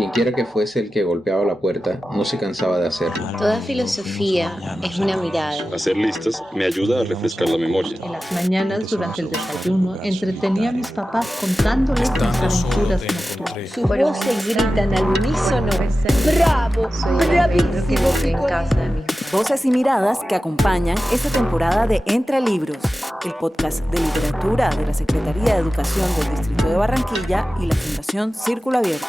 Quienquiera que fuese el que golpeaba la puerta, no se cansaba de hacerlo. Toda filosofía es una mirada. Hacer listas me ayuda a refrescar la memoria. En las mañanas, durante el desayuno, entretenía a mis papás contándoles mis aventuras nocturnas. Sus voces gritan al unísono. ¡Bravo! ¡Bravísimo! En casa de mis Voces y miradas que acompañan esta temporada de Entre Libros, el podcast de literatura de la Secretaría de Educación del Distrito de Barranquilla y la Fundación Círculo Abierto.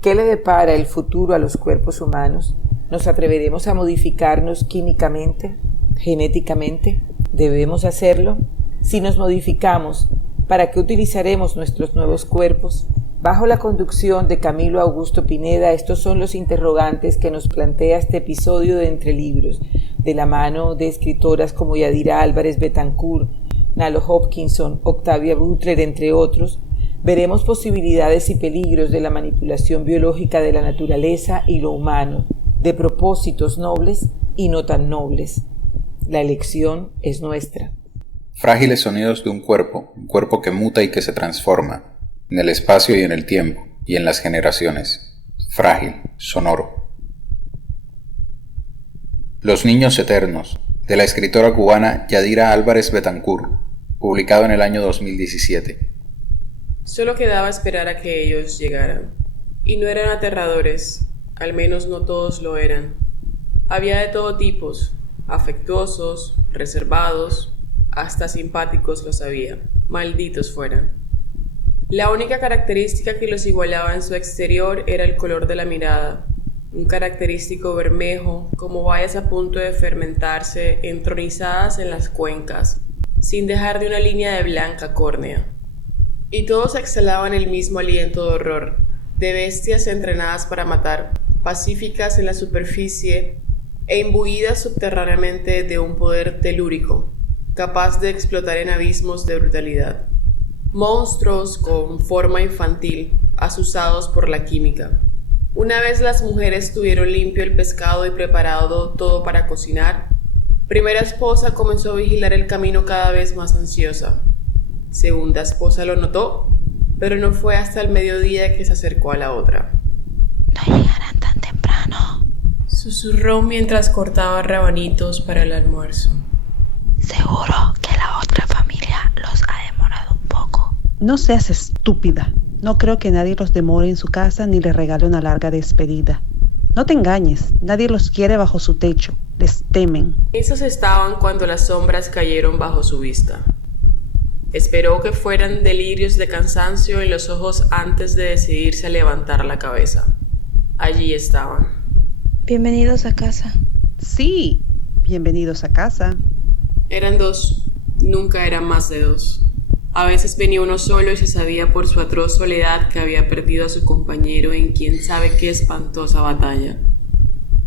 ¿Qué le depara el futuro a los cuerpos humanos? ¿Nos atreveremos a modificarnos químicamente, genéticamente? ¿Debemos hacerlo? Si nos modificamos, ¿para qué utilizaremos nuestros nuevos cuerpos? Bajo la conducción de Camilo Augusto Pineda, estos son los interrogantes que nos plantea este episodio de Entre Libros, de la mano de escritoras como Yadira Álvarez Betancourt, Nalo Hopkinson, Octavia Butler, entre otros. Veremos posibilidades y peligros de la manipulación biológica de la naturaleza y lo humano, de propósitos nobles y no tan nobles. La elección es nuestra. Frágiles sonidos de un cuerpo que muta y que se transforma, en el espacio y en el tiempo, y en las generaciones. Frágil, sonoro. Los niños eternos, de la escritora cubana Yadira Álvarez Betancourt, publicado en el año 2017. Solo quedaba esperar a que ellos llegaran. Y no eran aterradores, al menos no todos lo eran. Había de todo tipos, afectuosos, reservados, hasta simpáticos los había, malditos fueran. La única característica que los igualaba en su exterior era el color de la mirada, un característico bermejo, como bayas a punto de fermentarse, entronizadas en las cuencas, sin dejar de una línea de blanca córnea. Y todos exhalaban el mismo aliento de horror, de bestias entrenadas para matar, pacíficas en la superficie e imbuidas subterráneamente de un poder telúrico, capaz de explotar en abismos de brutalidad. Monstruos con forma infantil, asusados por la química. Una vez las mujeres tuvieron limpio el pescado y preparado todo para cocinar, primera esposa comenzó a vigilar el camino cada vez más ansiosa. Segunda esposa lo notó, pero no fue hasta el mediodía que se acercó a la otra. No llegarán tan temprano, Susurró mientras cortaba rabanitos para el almuerzo. seguro que la otra familia los ha demorado un poco. No seas estúpida. No creo que nadie los demore en su casa ni les regale una larga despedida. No te engañes, nadie los quiere bajo su techo. Les temen. Esos estaban cuando las sombras cayeron bajo su vista. Esperó que fueran delirios de cansancio en los ojos antes de decidirse a levantar la cabeza. Allí estaban. Bienvenidos a casa. Sí, bienvenidos a casa. Eran dos, nunca eran más de dos. A veces venía uno solo y se sabía por su atroz soledad que había perdido a su compañero en quién sabe qué espantosa batalla.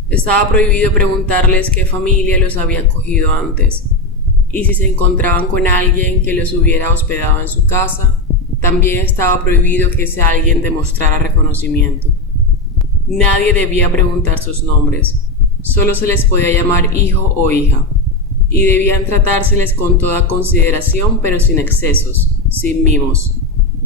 Estaba prohibido preguntarles qué familia los había acogido antes, y si se encontraban con alguien que los hubiera hospedado en su casa, también estaba prohibido que ese alguien demostrara reconocimiento. Nadie debía preguntar sus nombres, solo se les podía llamar hijo o hija, y debían tratárseles con toda consideración pero sin excesos, sin mimos.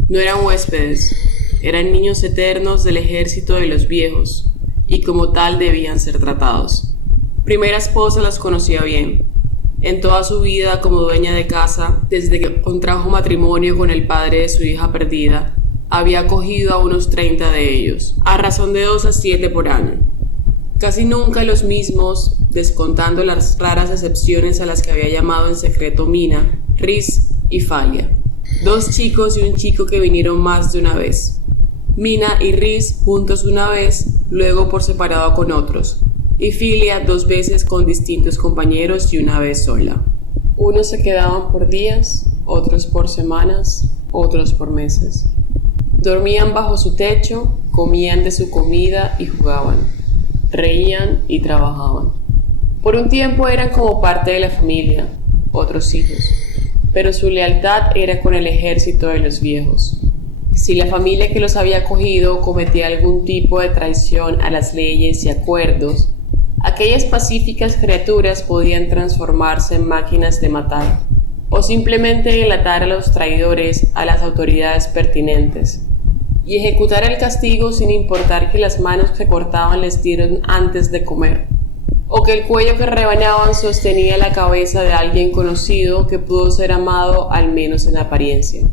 No eran huéspedes, eran niños eternos del ejército de los viejos, y como tal debían ser tratados. Primera esposa los conocía bien. En toda su vida como dueña de casa, desde que contrajo matrimonio con el padre de su hija perdida, había acogido a unos 30 de ellos, a razón de 2 a 7 por año. Casi nunca los mismos, descontando las raras excepciones a las que había llamado en secreto Mina, Riz y Falia. 2 chicos y un chico que vinieron más de una vez. Mina y Riz juntos una vez, luego por separado con otros. Y Filia 2 veces con distintos compañeros y una vez sola. Unos se quedaban por días, otros por semanas, otros por meses. Dormían bajo su techo, comían de su comida y jugaban. Reían y trabajaban. Por un tiempo eran como parte de la familia, otros hijos, pero su lealtad era con el ejército de los viejos. Si la familia que los había acogido cometía algún tipo de traición a las leyes y acuerdos, aquellas pacíficas criaturas podían transformarse en máquinas de matar. o simplemente delatar a los traidores a las autoridades pertinentes, y ejecutar el castigo sin importar que las manos que se cortaban les dieron antes de comer, o que el cuello que rebanaban sostenía la cabeza de alguien conocido que pudo ser amado al menos en apariencia.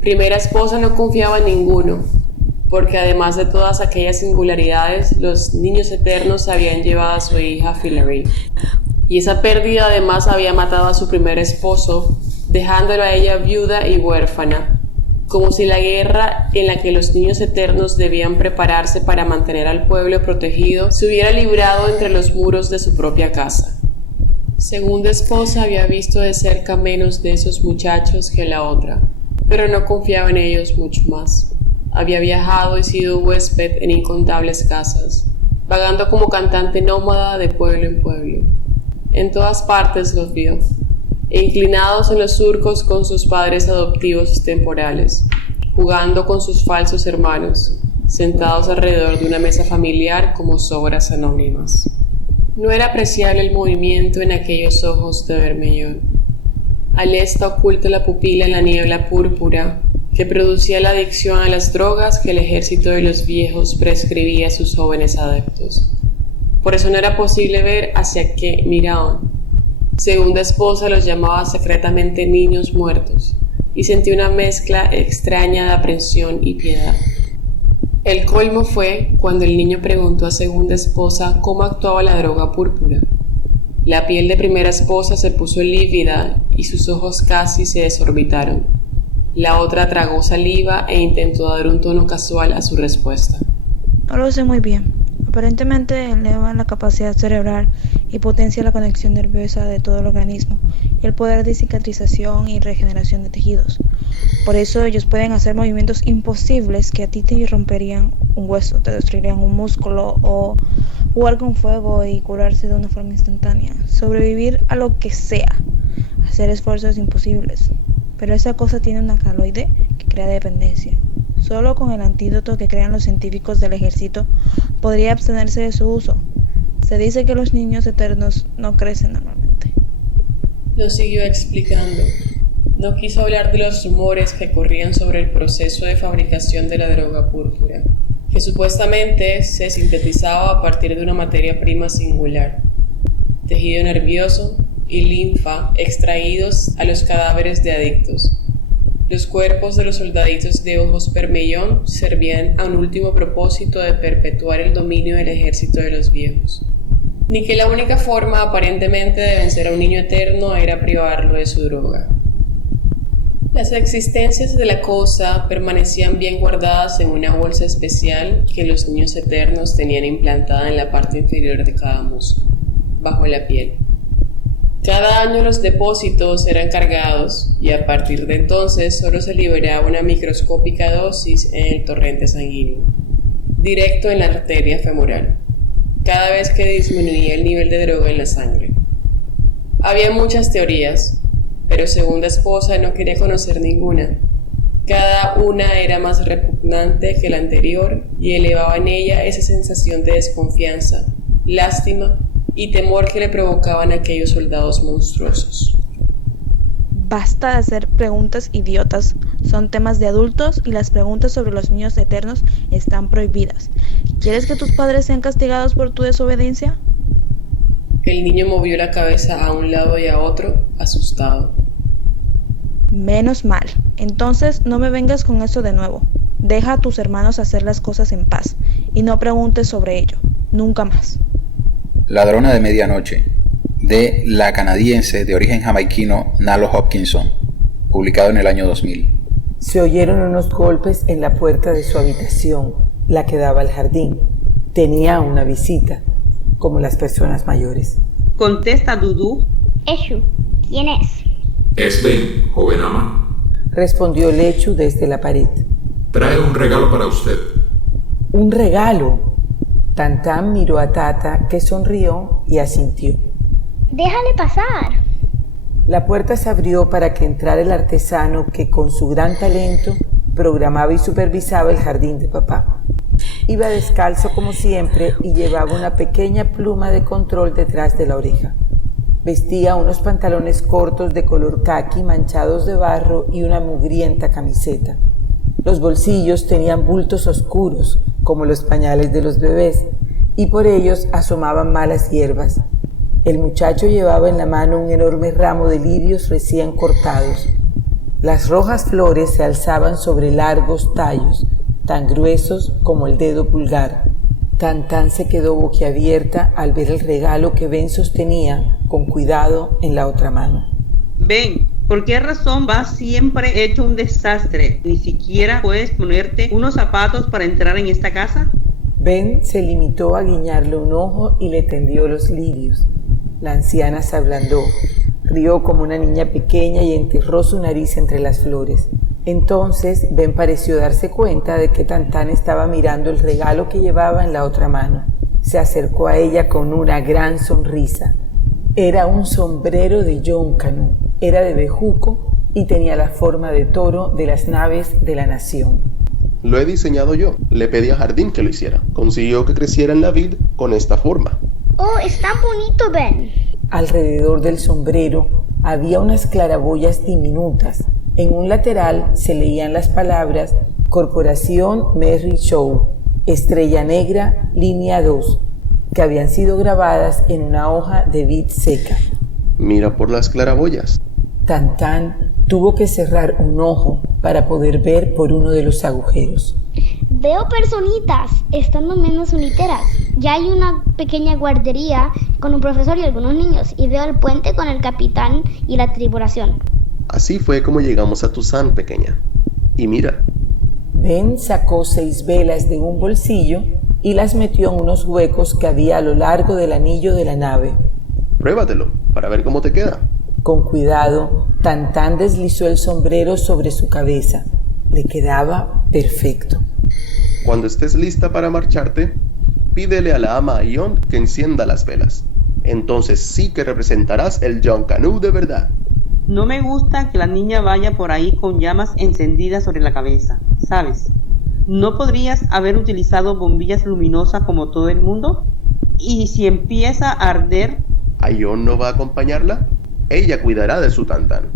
Primera esposa no confiaba en ninguno, porque además de todas aquellas singularidades, los niños eternos habían llevado a su hija Filary, y esa pérdida además había matado a su primer esposo, dejándolo a ella viuda y huérfana, como si la guerra en la que los niños eternos debían prepararse para mantener al pueblo protegido se hubiera librado entre los muros de su propia casa. Segunda esposa había visto de cerca menos de esos muchachos que la otra, pero no confiaba en ellos mucho más. Había viajado y sido huésped en incontables casas, vagando como cantante nómada de pueblo en pueblo. En todas partes los vio, inclinados en los surcos con sus padres adoptivos temporales, jugando con sus falsos hermanos, sentados alrededor de una mesa familiar como sobras anónimas. No era apreciable el movimiento en aquellos ojos de vermellón. Alesta oculta la pupila en la niebla púrpura que producía la adicción a las drogas que el ejército de los viejos prescribía a sus jóvenes adeptos. Por eso no era posible ver hacia qué miraban. Segunda esposa los llamaba secretamente niños muertos, y sentí una mezcla extraña de aprensión y piedad. El colmo fue cuando el niño preguntó a segunda esposa cómo actuaba la droga púrpura. La piel de primera esposa se puso lívida y sus ojos casi se desorbitaron. La otra tragó saliva e intentó dar un tono casual a su respuesta. No lo sé muy bien. Aparentemente eleva la capacidad cerebral y potencia la conexión nerviosa de todo el organismo y el poder de cicatrización y regeneración de tejidos. Por eso ellos pueden hacer movimientos imposibles que a ti te romperían un hueso, te destruirían un músculo, o jugar con fuego y curarse de una forma instantánea. Sobrevivir a lo que sea, hacer esfuerzos imposibles. Pero esa cosa tiene un alcaloide que crea dependencia. Solo con el antídoto que crean los científicos del ejército podría abstenerse de su uso. Se dice que los niños eternos no crecen normalmente. Lo siguió explicando. No quiso hablar de los rumores que corrían sobre el proceso de fabricación de la droga púrpura, que supuestamente se sintetizaba a partir de una materia prima singular, tejido nervioso y linfa extraídos a los cadáveres de adictos. Los cuerpos de los soldaditos de ojos vermellón servían a un último propósito de perpetuar el dominio del ejército de los viejos. Ni que la única forma aparentemente de vencer a un niño eterno era privarlo de su droga. Las existencias de la cosa permanecían bien guardadas en una bolsa especial que los niños eternos tenían implantada en la parte inferior de cada muslo, bajo la piel. Cada año los depósitos eran cargados y a partir de entonces solo se liberaba una microscópica dosis en el torrente sanguíneo, directo en la arteria femoral, cada vez que disminuía el nivel de droga en la sangre. Había muchas teorías, pero segunda esposa no quería conocer ninguna. Cada una era más repugnante que la anterior y elevaba en ella esa sensación de desconfianza, lástima y temor que le provocaban aquellos soldados monstruosos. Basta de hacer preguntas idiotas. Son temas de adultos y las preguntas sobre los niños eternos están prohibidas. ¿Quieres que tus padres sean castigados por tu desobediencia? El niño movió la cabeza a un lado y a otro, asustado. Menos mal. Entonces no me vengas con eso de nuevo. Deja a tus hermanos hacer las cosas en paz y no preguntes sobre ello. Nunca más. Ladrona de medianoche, de la canadiense de origen jamaiquino Nalo Hopkinson, publicado en el año 2000. Se oyeron unos golpes en la puerta de su habitación, la que daba al jardín. Tenía una visita, como las personas mayores. Contesta, Dudú. Eshu, ¿quién es? Es Ben, joven ama. Respondió Lechu desde la pared. Trae un regalo para usted. ¿Un regalo? Tantan miró a Tata, que sonrió y asintió. Déjale pasar. La puerta se abrió para que entrara el artesano que con su gran talento programaba y supervisaba el jardín de papá. Iba descalzo como siempre y llevaba una pequeña pluma de control detrás de la oreja. Vestía unos pantalones cortos de color caqui manchados de barro y una mugrienta camiseta. Los bolsillos tenían bultos oscuros, como los pañales de los bebés, y por ellos asomaban malas hierbas. El muchacho llevaba en la mano un enorme ramo de lirios recién cortados. Las rojas flores se alzaban sobre largos tallos, tan gruesos como el dedo pulgar. Tantán se quedó boquiabierta al ver el regalo que Ben sostenía con cuidado en la otra mano. Ben, ¿por qué razón vas siempre hecho un desastre? ¿Ni siquiera puedes ponerte unos zapatos para entrar en esta casa? Ben se limitó a guiñarle un ojo y le tendió los lirios. La anciana se ablandó, rió como una niña pequeña y enterró su nariz entre las flores. Entonces Ben pareció darse cuenta de que Tantán estaba mirando el regalo que llevaba en la otra mano. Se acercó a ella con una gran sonrisa. Era un sombrero de Joncanu, era de bejuco y tenía la forma de toro de las naves de la nación. Lo he diseñado yo. Le pedí a Jardín que lo hiciera. Consiguió que creciera en la vid con esta forma. Oh, es tan bonito, Ben. Alrededor del sombrero había unas claraboyas diminutas. En un lateral se leían las palabras Corporación Merry Show, Estrella Negra, línea 2, que habían sido grabadas en una hoja de vid seca. Mira por las claraboyas. Tantán tuvo que cerrar un ojo para poder ver por uno de los agujeros. Veo personitas, estando menos uniteras. Ya hay una pequeña guardería con un profesor y algunos niños. Y veo el puente con el capitán y la tripulación. Así fue como llegamos a Tuzán, pequeña. Y mira. Ben sacó 6 velas de un bolsillo y las metió en unos huecos que había a lo largo del anillo de la nave. Pruébatelo, para ver cómo te queda. Con cuidado, Tantán deslizó el sombrero sobre su cabeza. Le quedaba perfecto. Cuando estés lista para marcharte, pídele a la ama Aion que encienda las velas. Entonces sí que representarás el Joncanu de verdad. No me gusta que la niña vaya por ahí con llamas encendidas sobre la cabeza, ¿sabes? ¿No podrías haber utilizado bombillas luminosas como todo el mundo? ¿Y si empieza a arder? ¿Aion no va a acompañarla? Ella cuidará de su Tantán.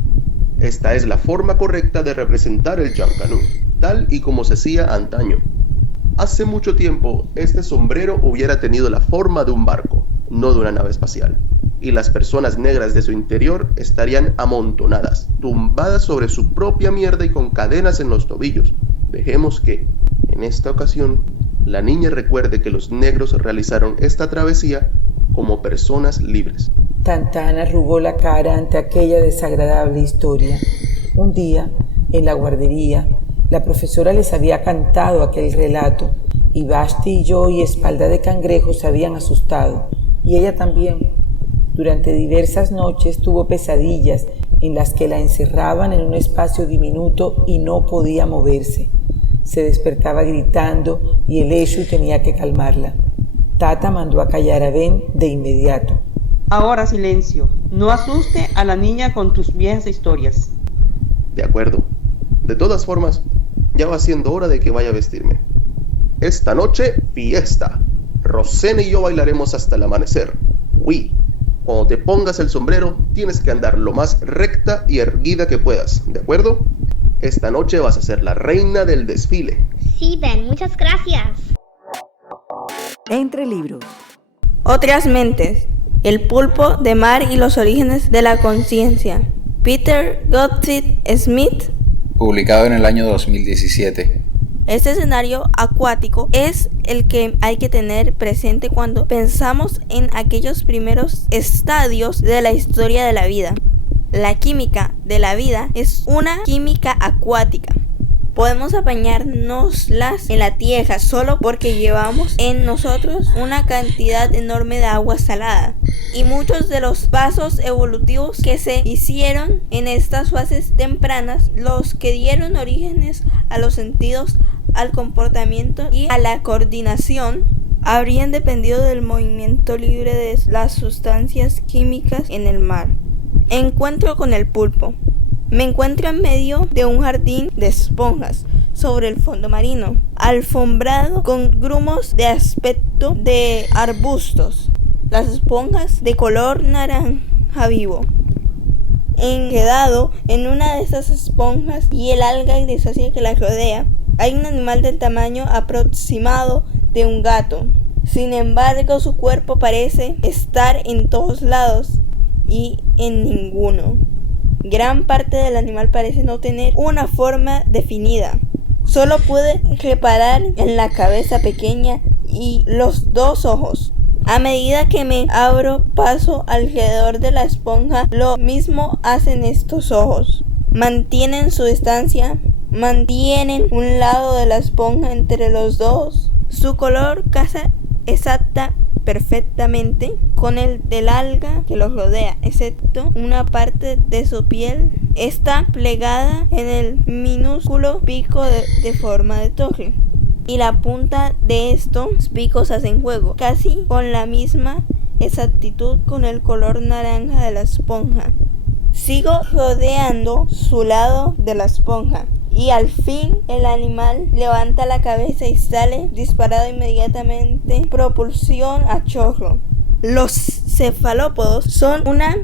Esta es la forma correcta de representar el Joncanu, tal y como se hacía antaño. Hace mucho tiempo, este sombrero hubiera tenido la forma de un barco, no de una nave espacial, y las personas negras de su interior estarían amontonadas, tumbadas sobre su propia mierda y con cadenas en los tobillos. Dejemos que, en esta ocasión, la niña recuerde que los negros realizaron esta travesía como personas libres. Tantán arrugó la cara ante aquella desagradable historia. Un día, en la guardería, la profesora les había cantado aquel relato y Vashti y yo y Espalda de Cangrejo se habían asustado, y ella también. Durante diversas noches tuvo pesadillas en las que la encerraban en un espacio diminuto y no podía moverse. Se despertaba gritando y el Eshu tenía que calmarla. Tata mandó a callar a Ben de inmediato. Ahora silencio, no asuste a la niña con tus viejas historias. De acuerdo. De todas formas, ya va siendo hora de que vaya a vestirme. Esta noche, fiesta. Rosene y yo bailaremos hasta el amanecer. Uy, cuando te pongas el sombrero, tienes que andar lo más recta y erguida que puedas, ¿de acuerdo? Esta noche vas a ser la reina del desfile. Sí, Ben, muchas gracias. Entre libros. Otras mentes. El pulpo de mar y los orígenes de la conciencia. Peter Gottfried Smith. Publicado en el año 2017. Este escenario acuático es el que hay que tener presente cuando pensamos en aquellos primeros estadios de la historia de la vida. La química de la vida es una química acuática. Podemos apañárnoslas en la tierra solo porque llevamos en nosotros una cantidad enorme de agua salada. Y muchos de los pasos evolutivos que se hicieron en estas fases tempranas, los que dieron orígenes a los sentidos, al comportamiento y a la coordinación, habrían dependido del movimiento libre de las sustancias químicas en el mar. Encuentro con el pulpo. Me encuentro en medio de un jardín de esponjas sobre el fondo marino, alfombrado con grumos de aspecto de arbustos. Las esponjas de color naranja esponja vivo, enredado en una de esas esponjas y el alga grisácea que la rodea. Hay un animal del tamaño aproximado de un gato. Sin embargo, su cuerpo parece estar en todos lados y en ninguno. Gran parte del animal parece no tener una forma definida. Solo pude reparar en la cabeza pequeña y los 2 ojos. A medida que me abro paso alrededor de la esponja, lo mismo hacen estos ojos. Mantienen su distancia, mantienen un lado de la esponja entre los dos. Su color casa exacta perfectamente con el del alga que los rodea, excepto una parte de su piel está plegada en el minúsculo pico de forma de torre, y la punta de estos picos hacen juego casi con la misma exactitud con el color naranja de la esponja. Sigo rodeando su lado de la esponja y al fin el animal levanta la cabeza y sale disparado inmediatamente, propulsión a chorro. Los cefalópodos son una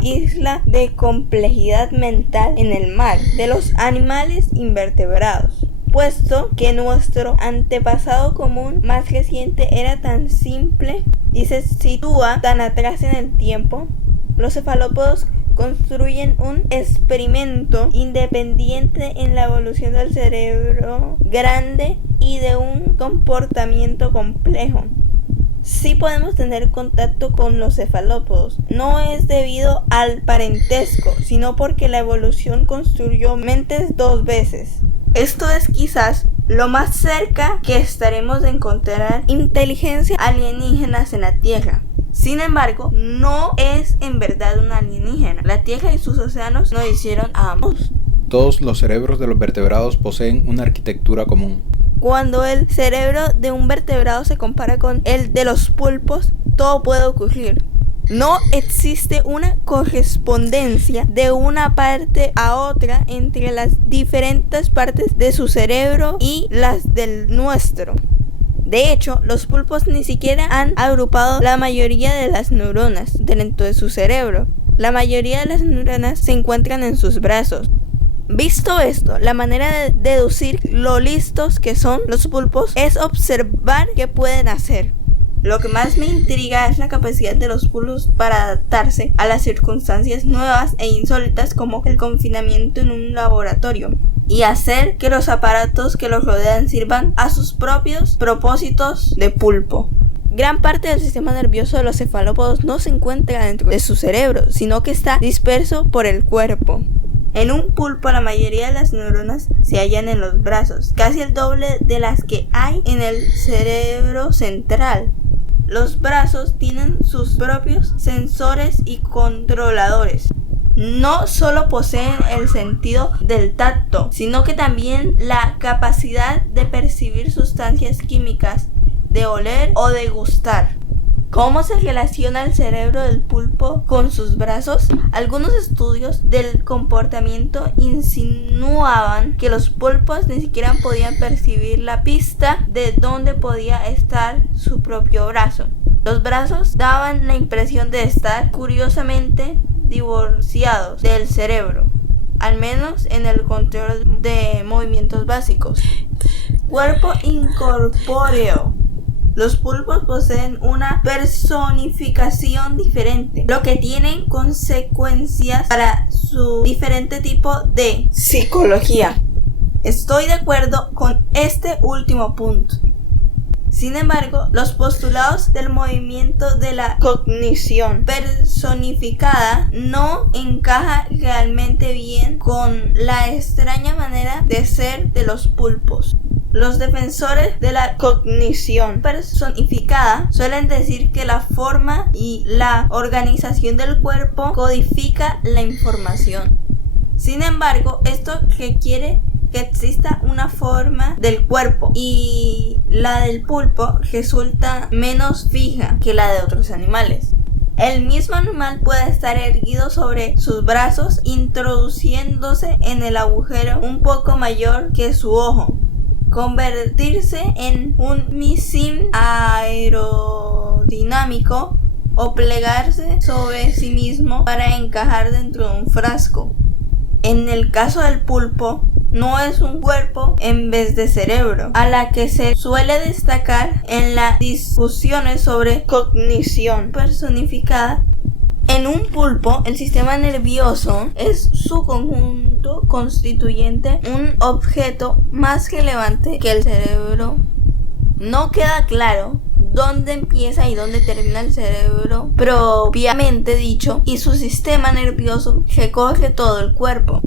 isla de complejidad mental en el mar de los animales invertebrados, puesto que nuestro antepasado común más reciente era tan simple y se sitúa tan atrás en el tiempo. Los cefalópodos construyen un experimento independiente en la evolución del cerebro grande y de un comportamiento complejo. Sí podemos tener contacto con los cefalópodos, no es debido al parentesco, sino porque la evolución construyó mentes 2 veces. Esto es quizás lo más cerca que estaremos de encontrar inteligencia alienígenas en la Tierra. Sin embargo, no es en verdad una alienígena. La Tierra y sus océanos nos hicieron a ambos. Todos los cerebros de los vertebrados poseen una arquitectura común. Cuando el cerebro de un vertebrado se compara con el de los pulpos, todo puede ocurrir. No existe una correspondencia de una parte a otra entre las diferentes partes de su cerebro y las del nuestro. De hecho, los pulpos ni siquiera han agrupado la mayoría de las neuronas dentro de su cerebro. La mayoría de las neuronas se encuentran en sus brazos. Visto esto, la manera de deducir lo listos que son los pulpos es observar qué pueden hacer. Lo que más me intriga es la capacidad de los pulpos para adaptarse a las circunstancias nuevas e insólitas como el confinamiento en un laboratorio y hacer que los aparatos que los rodean sirvan a sus propios propósitos de pulpo. Gran parte del sistema nervioso de los cefalópodos no se encuentra dentro de su cerebro, sino que está disperso por el cuerpo. En un pulpo la mayoría de las neuronas se hallan en los brazos, casi el doble de las que hay en el cerebro central. Los brazos tienen sus propios sensores y controladores. No solo poseen el sentido del tacto, sino que también la capacidad de percibir sustancias químicas, de oler o de gustar. ¿Cómo se relaciona el cerebro del pulpo con sus brazos? Algunos estudios del comportamiento insinuaban que los pulpos ni siquiera podían percibir la pista de dónde podía estar su propio brazo. Los brazos daban la impresión de estar curiosamente divorciados del cerebro, al menos en el control de movimientos básicos. Cuerpo incorpóreo. Los pulpos poseen una personificación diferente, lo que tiene consecuencias para su diferente tipo de psicología. Estoy de acuerdo con este último punto. Sin embargo, los postulados del movimiento de la cognición personificada no encaja realmente bien con la extraña manera de ser de los pulpos. Los defensores de la cognición personificada suelen decir que la forma y la organización del cuerpo codifica la información. Sin embargo, esto requiere que exista una forma del cuerpo y la del pulpo resulta menos fija que la de otros animales. El mismo animal puede estar erguido sobre sus brazos, introduciéndose en el agujero un poco mayor que su ojo, convertirse en un misil aerodinámico o plegarse sobre sí mismo para encajar dentro de un frasco. En el caso del pulpo, no es un cuerpo en vez de cerebro, a la que se suele destacar en las discusiones sobre cognición personificada. En un pulpo, el sistema nervioso es su conjunto constituyente un objeto más relevante que el cerebro. No queda claro dónde empieza y dónde termina el cerebro propiamente dicho, y su sistema nervioso recorre todo el cuerpo.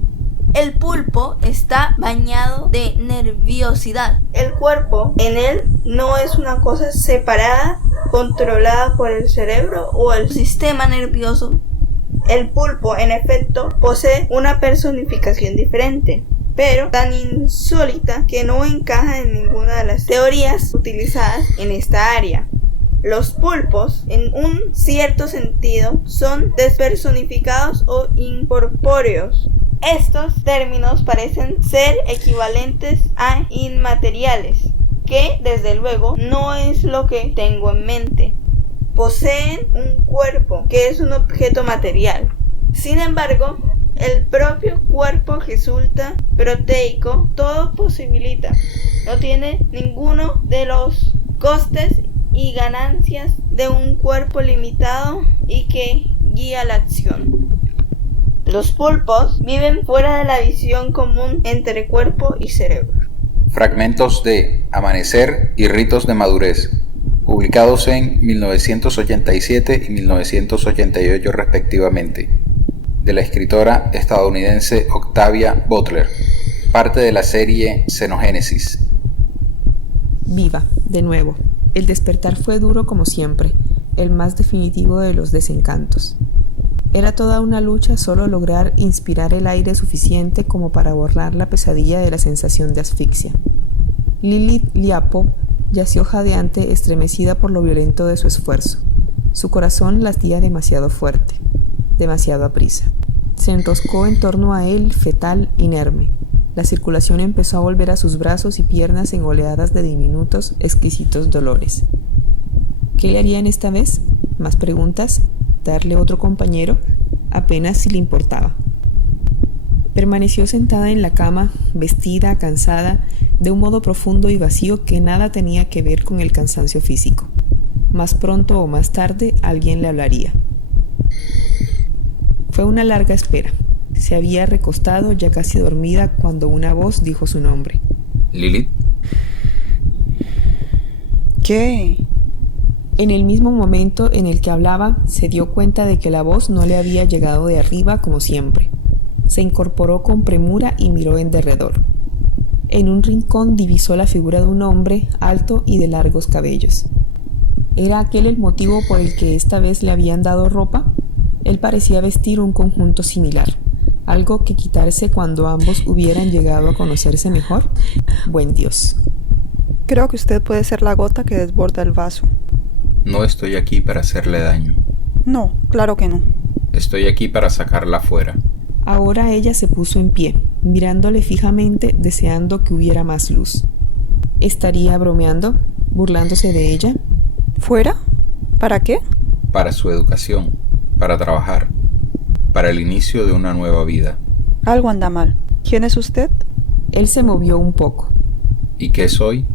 El pulpo está bañado de nerviosidad. El cuerpo en él no es una cosa separada, controlada por el cerebro o el sistema nervioso. El pulpo, en efecto, posee una personificación diferente, pero tan insólita que no encaja en ninguna de las teorías utilizadas en esta área. Los pulpos, en un cierto sentido, son despersonificados o incorpóreos. Estos términos parecen ser equivalentes a inmateriales, que desde luego no es lo que tengo en mente. Poseen un cuerpo, que es un objeto material. Sin embargo, el propio cuerpo resulta proteico, todo posibilita. No tiene ninguno de los costes y ganancias de un cuerpo limitado y que guía la acción. Los pulpos viven fuera de la visión común entre cuerpo y cerebro. Fragmentos de Amanecer y Ritos de Madurez, publicados en 1987 y 1988 respectivamente, de la escritora estadounidense Octavia Butler, parte de la serie Xenogénesis. Viva, de nuevo. El despertar fue duro como siempre, el más definitivo de los desencantos. Era toda una lucha solo lograr inspirar el aire suficiente como para borrar la pesadilla de la sensación de asfixia. Lilith Liapo yació jadeante, estremecida por lo violento de su esfuerzo. Su corazón latía demasiado fuerte, demasiado aprisa. Se enroscó en torno a él, fetal, inerme. La circulación empezó a volver a sus brazos y piernas en oleadas de diminutos, exquisitos dolores. ¿Qué le harían esta vez? ¿Más preguntas? ¿Darle otro compañero? Apenas si le importaba. Permaneció sentada en la cama, vestida, cansada, de un modo profundo y vacío que nada tenía que ver con el cansancio físico. Más pronto o más tarde alguien le hablaría. Fue una larga espera. Se había recostado ya casi dormida cuando una voz dijo su nombre. ¿Lilith? ¿Qué? En el mismo momento en el que hablaba, se dio cuenta de que la voz no le había llegado de arriba como siempre. Se incorporó con premura y miró en derredor. En un rincón divisó la figura de un hombre alto y de largos cabellos. ¿Era aquel el motivo por el que esta vez le habían dado ropa? Él parecía vestir un conjunto similar, algo que quitarse cuando ambos hubieran llegado a conocerse mejor. Buen Dios. Creo que usted puede ser la gota que desborda el vaso. No estoy aquí para hacerle daño. No, claro que no. Estoy aquí para sacarla fuera. Ahora ella se puso en pie, mirándole fijamente, deseando que hubiera más luz. ¿Estaría bromeando? ¿Burlándose de ella? ¿Fuera? ¿Para qué? Para su educación, para trabajar, para el inicio de una nueva vida. Algo anda mal. ¿Quién es usted? Él se movió un poco. ¿Y qué soy?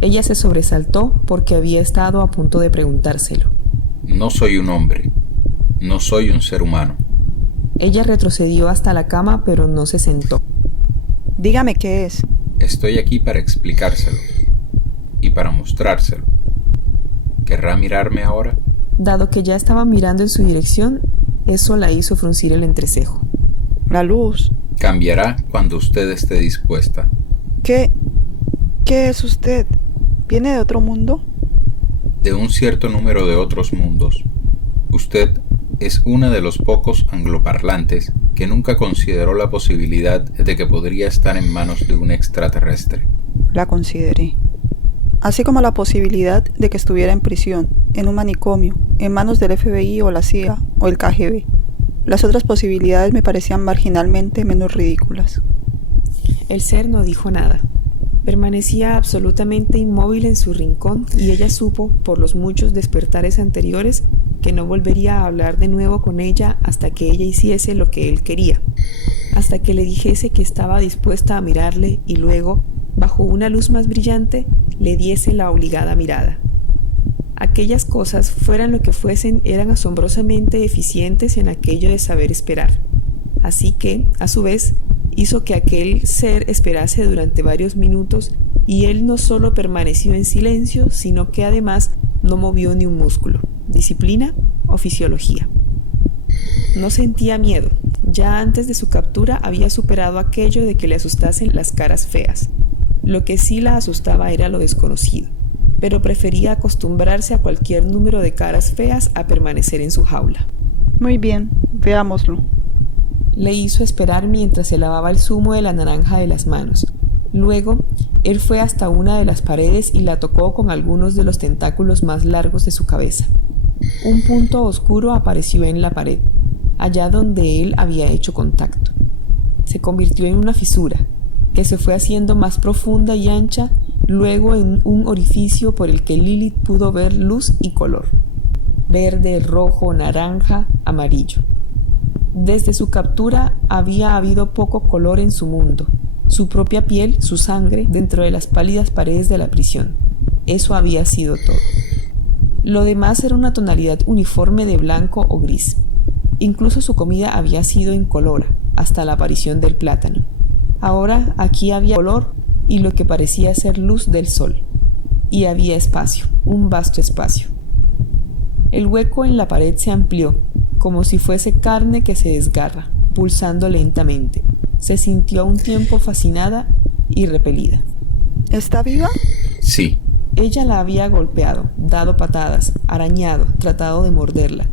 Ella se sobresaltó porque había estado a punto de preguntárselo. No soy un hombre. No soy un ser humano. Ella retrocedió hasta la cama, pero no se sentó. Dígame qué es. Estoy aquí para explicárselo y para mostrárselo. ¿Querrá mirarme ahora? Dado que ya estaba mirando en su dirección, eso la hizo fruncir el entrecejo. La luz. Cambiará cuando usted esté dispuesta. ¿Qué es usted? ¿Viene de otro mundo? De un cierto número de otros mundos. Usted es una de los pocos angloparlantes que nunca consideró la posibilidad de que podría estar en manos de un extraterrestre. La consideré. Así como la posibilidad de que estuviera en prisión, en un manicomio, en manos del FBI o la CIA o el KGB. Las otras posibilidades me parecían marginalmente menos ridículas. El ser no dijo nada. Permanecía absolutamente inmóvil en su rincón y ella supo, por los muchos despertares anteriores, que no volvería a hablar de nuevo con ella hasta que ella hiciese lo que él quería, hasta que le dijese que estaba dispuesta a mirarle y luego, bajo una luz más brillante, le diese la obligada mirada. Aquellas cosas, fueran lo que fuesen, eran asombrosamente eficientes en aquello de saber esperar. Así que, a su vez, hizo que aquel ser esperase durante varios minutos y él no solo permaneció en silencio, sino que además no movió ni un músculo. ¿Disciplina o fisiología? No sentía miedo. Ya antes de su captura había superado aquello de que le asustasen las caras feas. Lo que sí la asustaba era lo desconocido, pero prefería acostumbrarse a cualquier número de caras feas a permanecer en su jaula. Muy bien, veámoslo. Le hizo esperar mientras se lavaba el zumo de la naranja de las manos. Luego, él fue hasta una de las paredes y la tocó con algunos de los tentáculos más largos de su cabeza. Un punto oscuro apareció en la pared, allá donde él había hecho contacto. Se convirtió en una fisura, que se fue haciendo más profunda y ancha, luego en un orificio por el que Lilith pudo ver luz y color: verde, rojo, naranja, amarillo. Desde su captura había habido poco color en su mundo. Su propia piel, su sangre, dentro de las pálidas paredes de la prisión. Eso había sido todo. Lo demás era una tonalidad uniforme de blanco o gris. Incluso su comida había sido incolora, hasta la aparición del plátano. Ahora aquí había color y lo que parecía ser luz del sol. Y había espacio, un vasto espacio. El hueco en la pared se amplió, como si fuese carne que se desgarra, pulsando lentamente. Se sintió a un tiempo fascinada y repelida. ¿Está viva? Sí. Ella la había golpeado, dado patadas, arañado, tratado de morderla.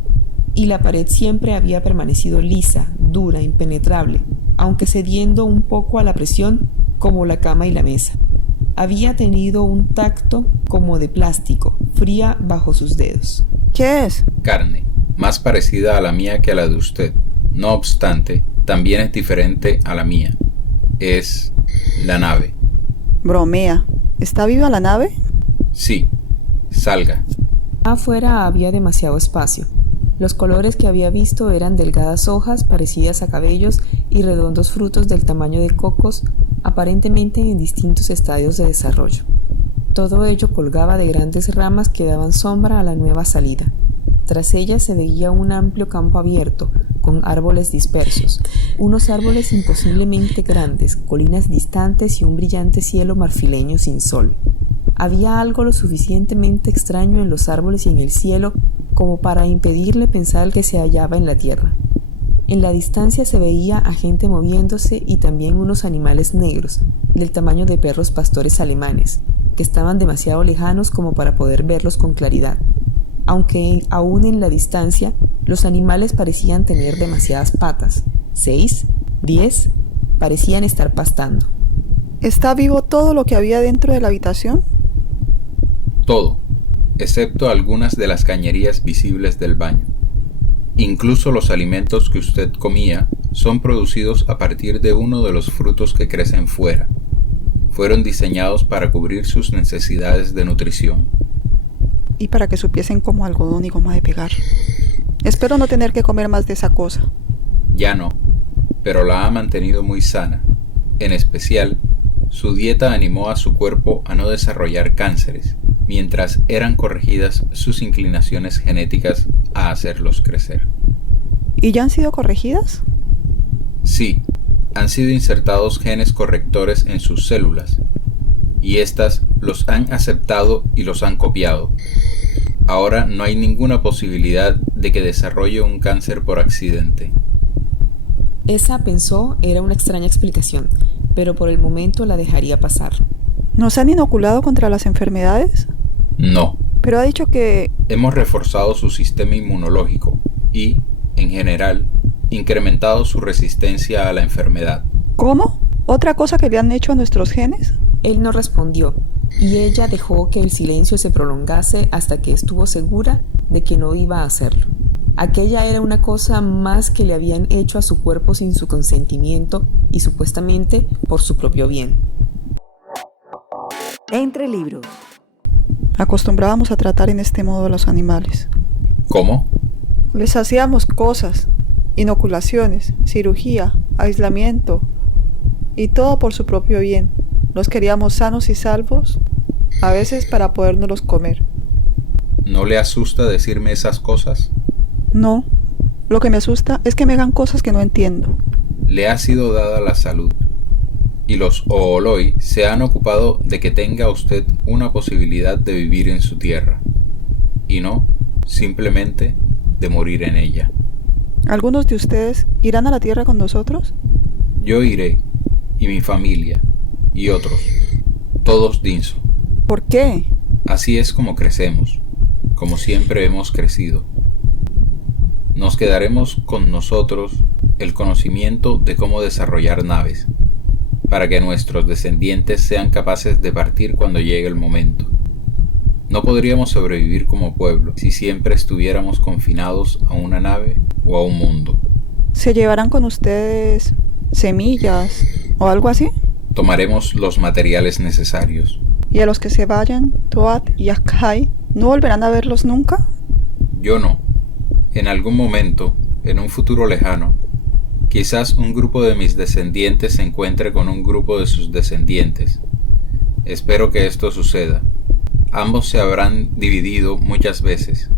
Y la pared siempre había permanecido lisa, dura, impenetrable, aunque cediendo un poco a la presión, como la cama y la mesa. Había tenido un tacto como de plástico, fría bajo sus dedos. ¿Qué es? Carne, más parecida a la mía que a la de usted. No obstante, también es diferente a la mía. Es la nave. Bromea. ¿Está viva la nave? Sí. Salga. Afuera había demasiado espacio. Los colores que había visto eran delgadas hojas parecidas a cabellos y redondos frutos del tamaño de cocos, aparentemente en distintos estadios de desarrollo. Todo ello colgaba de grandes ramas que daban sombra a la nueva salida. Tras ella se veía un amplio campo abierto, con árboles dispersos, unos árboles imposiblemente grandes, colinas distantes y un brillante cielo marfileño sin sol. Había algo lo suficientemente extraño en los árboles y en el cielo como para impedirle pensar que se hallaba en la tierra. En la distancia se veía a gente moviéndose y también unos animales negros, del tamaño de perros pastores alemanes, que estaban demasiado lejanos como para poder verlos con claridad. Aunque aún en la distancia, los animales parecían tener demasiadas patas. 6, 10, parecían estar pastando. ¿Está vivo todo lo que había dentro de la habitación? Todo, excepto algunas de las cañerías visibles del baño. Incluso los alimentos que usted comía son producidos a partir de uno de los frutos que crecen fuera. Fueron diseñados para cubrir sus necesidades de nutrición. Y para que supiesen como algodón y goma de pegar. Espero no tener que comer más de esa cosa. Ya no, pero la ha mantenido muy sana. En especial, su dieta animó a su cuerpo a no desarrollar cánceres, mientras eran corregidas sus inclinaciones genéticas a hacerlos crecer. ¿Y ya han sido corregidas? Sí, han sido insertados genes correctores en sus células, y éstas los han aceptado y los han copiado. Ahora no hay ninguna posibilidad de que desarrolle un cáncer por accidente. Esa, pensó, era una extraña explicación, pero por el momento la dejaría pasar. ¿Nos han inoculado contra las enfermedades? No. Pero ha dicho que... Hemos reforzado su sistema inmunológico y, en general, incrementado su resistencia a la enfermedad. ¿Cómo? ¿Otra cosa que le han hecho a nuestros genes? Él no respondió, y ella dejó que el silencio se prolongase hasta que estuvo segura de que no iba a hacerlo. Aquella era una cosa más que le habían hecho a su cuerpo sin su consentimiento y supuestamente por su propio bien. Entre libros. Acostumbrábamos a tratar en este modo a los animales. ¿Cómo? Les hacíamos cosas, inoculaciones, cirugía, aislamiento, y todo por su propio bien. Los queríamos sanos y salvos, a veces para podérnoslos comer. ¿No le asusta decirme esas cosas? No, lo que me asusta es que me hagan cosas que no entiendo. Le ha sido dada la salud, y los Ooloi se han ocupado de que tenga usted una posibilidad de vivir en su tierra, y no, simplemente, de morir en ella. ¿Algunos de ustedes irán a la tierra con nosotros? Yo iré, y mi familia, y otros, todos Dinso. ¿Por qué? Así es como crecemos, como siempre hemos crecido. Nos quedaremos con nosotros el conocimiento de cómo desarrollar naves, para que nuestros descendientes sean capaces de partir cuando llegue el momento. No podríamos sobrevivir como pueblo si siempre estuviéramos confinados a una nave o a un mundo. ¿Se llevarán con ustedes semillas o algo así? Tomaremos los materiales necesarios. ¿Y a los que se vayan, Toad y Akai, no volverán a verlos nunca? Yo no. En algún momento, en un futuro lejano, quizás un grupo de mis descendientes se encuentre con un grupo de sus descendientes. Espero que esto suceda. Ambos se habrán dividido muchas veces.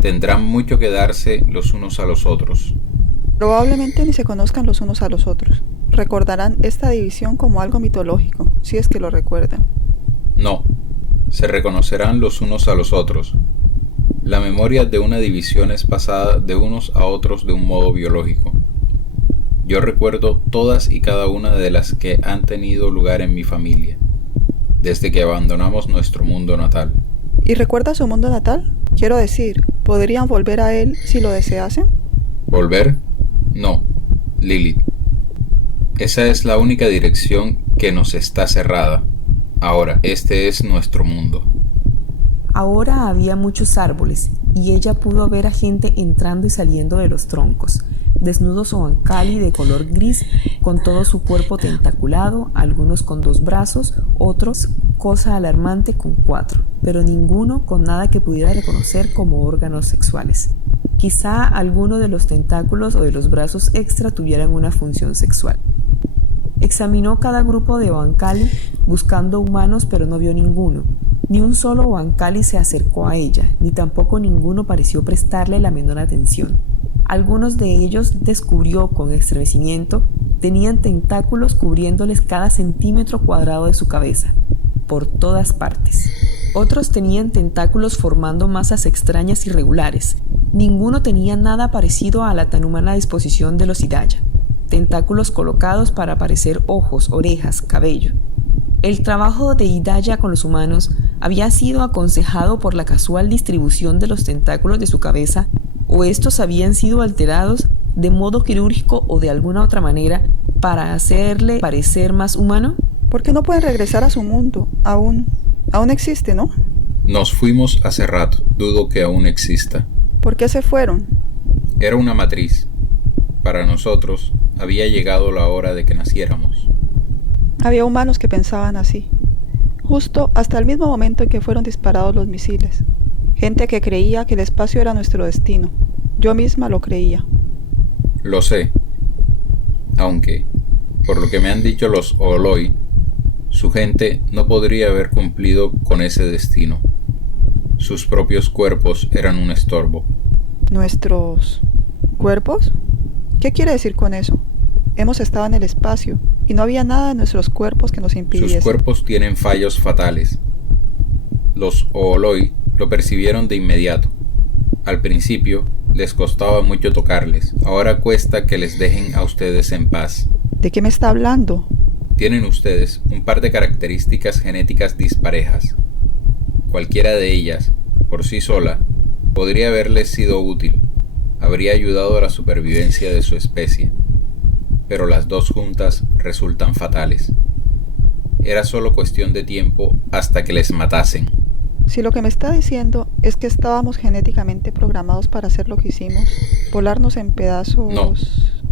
Tendrán mucho que darse los unos a los otros. Probablemente ni se conozcan los unos a los otros. Recordarán esta división como algo mitológico, si es que lo recuerdan. No, se reconocerán los unos a los otros. La memoria de una división es pasada de unos a otros de un modo biológico. Yo recuerdo todas y cada una de las que han tenido lugar en mi familia, desde que abandonamos nuestro mundo natal. ¿Y recuerda su mundo natal? Quiero decir, ¿podrían volver a él si lo deseasen? ¿Volver? No, Lilith. Esa es la única dirección que nos está cerrada. Ahora, este es nuestro mundo. Ahora había muchos árboles y ella pudo ver a gente entrando y saliendo de los troncos, desnudos Oankali de color gris, con todo su cuerpo tentaculado, algunos con 2 brazos, otros, cosa alarmante, con 4, pero ninguno con nada que pudiera reconocer como órganos sexuales. Quizá alguno de los tentáculos o de los brazos extra tuvieran una función sexual. Examinó cada grupo de Oankali buscando humanos, pero no vio ninguno. Ni un solo Oankali se acercó a ella, ni tampoco ninguno pareció prestarle la menor atención. Algunos de ellos, descubrió con estremecimiento, tenían tentáculos cubriéndoles cada centímetro cuadrado de su cabeza, por todas partes. Otros tenían tentáculos formando masas extrañas y irregulares. Ninguno tenía nada parecido a la tan humana disposición de los Hidaya. Tentáculos colocados para parecer ojos, orejas, cabello. El trabajo de Hidaya con los humanos había sido aconsejado por la casual distribución de los tentáculos de su cabeza, o estos habían sido alterados de modo quirúrgico o de alguna otra manera para hacerle parecer más humano. ¿Por qué no pueden regresar a su mundo? Aún existe, ¿no? Nos fuimos hace rato, dudo que aún exista. ¿Por qué se fueron? Era una matriz. Para nosotros había llegado la hora de que naciéramos. Había humanos que pensaban así, justo hasta el mismo momento en que fueron disparados los misiles. Gente que creía que el espacio era nuestro destino. Yo misma lo creía. Lo sé. Aunque, por lo que me han dicho los Ooloi, su gente no podría haber cumplido con ese destino. Sus propios cuerpos eran un estorbo. ¿Nuestros cuerpos? ¿Qué quiere decir con eso? Hemos estado en el espacio y no había nada en nuestros cuerpos que nos impidiese. Sus cuerpos tienen fallos fatales. Los Ooloi lo percibieron de inmediato. Al principio les costaba mucho tocarles. Ahora cuesta que les dejen a ustedes en paz. ¿De qué me está hablando? Tienen ustedes un par de características genéticas disparejas. Cualquiera de ellas, por sí sola, podría haberles sido útil. Habría ayudado a la supervivencia de su especie. Pero las dos juntas resultan fatales. Era solo cuestión de tiempo hasta que les matasen. Si lo que me está diciendo es que estábamos genéticamente programados para hacer lo que hicimos, volarnos en pedazos... No,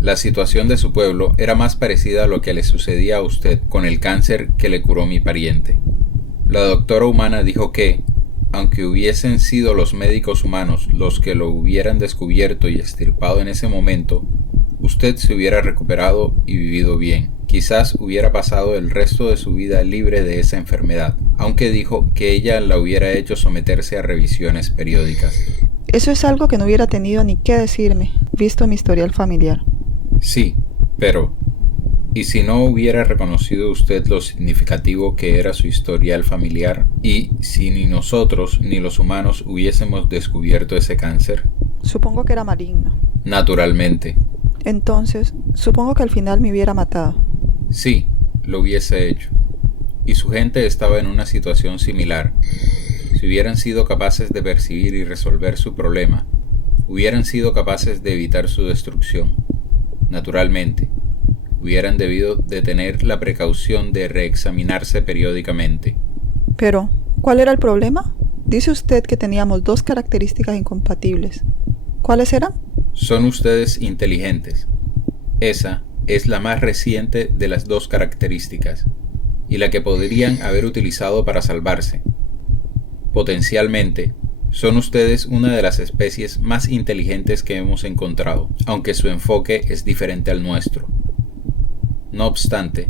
la situación de su pueblo era más parecida a lo que le sucedía a usted con el cáncer que le curó mi pariente. La doctora humana dijo que, aunque hubiesen sido los médicos humanos los que lo hubieran descubierto y extirpado en ese momento, usted se hubiera recuperado y vivido bien. Quizás hubiera pasado el resto de su vida libre de esa enfermedad, aunque dijo que ella la hubiera hecho someterse a revisiones periódicas. Eso es algo que no hubiera tenido ni qué decirme, visto mi historial familiar. Sí, pero ¿y si no hubiera reconocido usted lo significativo que era su historial familiar? ¿Y si ni nosotros ni los humanos hubiésemos descubierto ese cáncer? Supongo que era maligno. Naturalmente. Entonces, supongo que al final me hubiera matado. Sí, lo hubiese hecho. Y su gente estaba en una situación similar. Si hubieran sido capaces de percibir y resolver su problema, hubieran sido capaces de evitar su destrucción. Naturalmente, hubieran debido de tener la precaución de reexaminarse periódicamente. Pero, ¿cuál era el problema? Dice usted que teníamos dos características incompatibles. ¿Cuáles eran? Son ustedes inteligentes. Esa es la más reciente de las dos características, y la que podrían haber utilizado para salvarse. Potencialmente, son ustedes una de las especies más inteligentes que hemos encontrado, aunque su enfoque es diferente al nuestro. No obstante,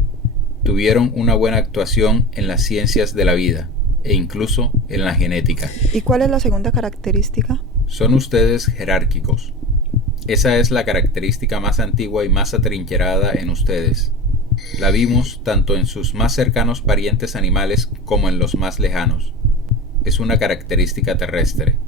tuvieron una buena actuación en las ciencias de la vida, e incluso en la genética. ¿Y cuál es la segunda característica? Son ustedes jerárquicos. Esa es la característica más antigua y más atrincherada en ustedes. La vimos tanto en sus más cercanos parientes animales como en los más lejanos. Es una característica terrestre.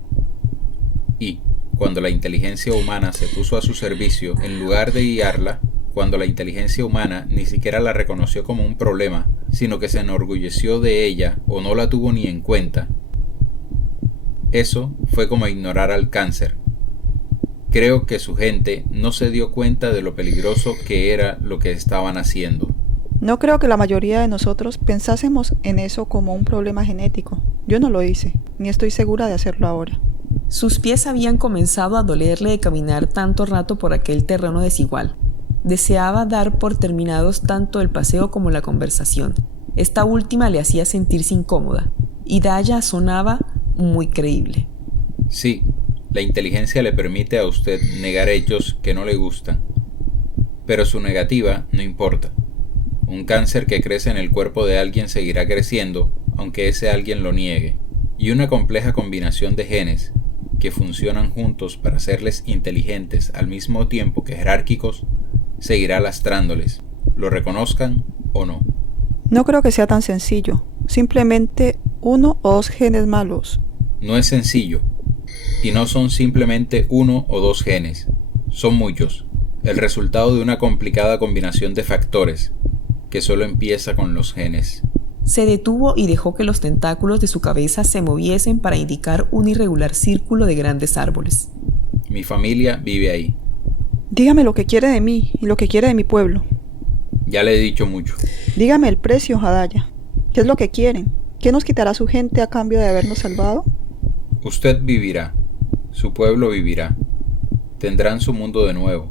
Y, cuando la inteligencia humana se puso a su servicio, en lugar de guiarla, cuando la inteligencia humana ni siquiera la reconoció como un problema, sino que se enorgulleció de ella o no la tuvo ni en cuenta, eso fue como ignorar al cáncer. Creo que su gente no se dio cuenta de lo peligroso que era lo que estaban haciendo. No creo que la mayoría de nosotros pensásemos en eso como un problema genético. Yo no lo hice, ni estoy segura de hacerlo ahora. Sus pies habían comenzado a dolerle de caminar tanto rato por aquel terreno desigual. Deseaba dar por terminados tanto el paseo como la conversación. Esta última le hacía sentirse incómoda, y Daya sonaba muy creíble. Sí, la inteligencia le permite a usted negar hechos que no le gustan, pero su negativa no importa. Un cáncer que crece en el cuerpo de alguien seguirá creciendo, aunque ese alguien lo niegue, y una compleja combinación de genes que funcionan juntos para hacerles inteligentes al mismo tiempo que jerárquicos, seguirá lastrándoles, lo reconozcan o no. No creo que sea tan sencillo, simplemente uno o dos genes malos. No es sencillo, y no son simplemente uno o dos genes, son muchos, el resultado de una complicada combinación de factores, que solo empieza con los genes. Se detuvo y dejó que los tentáculos de su cabeza se moviesen para indicar un irregular círculo de grandes árboles. Mi familia vive ahí. Dígame lo que quiere de mí y lo que quiere de mi pueblo. Ya le he dicho mucho. Dígame el precio, Hadaya. ¿Qué es lo que quieren? ¿Qué nos quitará su gente a cambio de habernos salvado? Usted vivirá. Su pueblo vivirá. Tendrán su mundo de nuevo.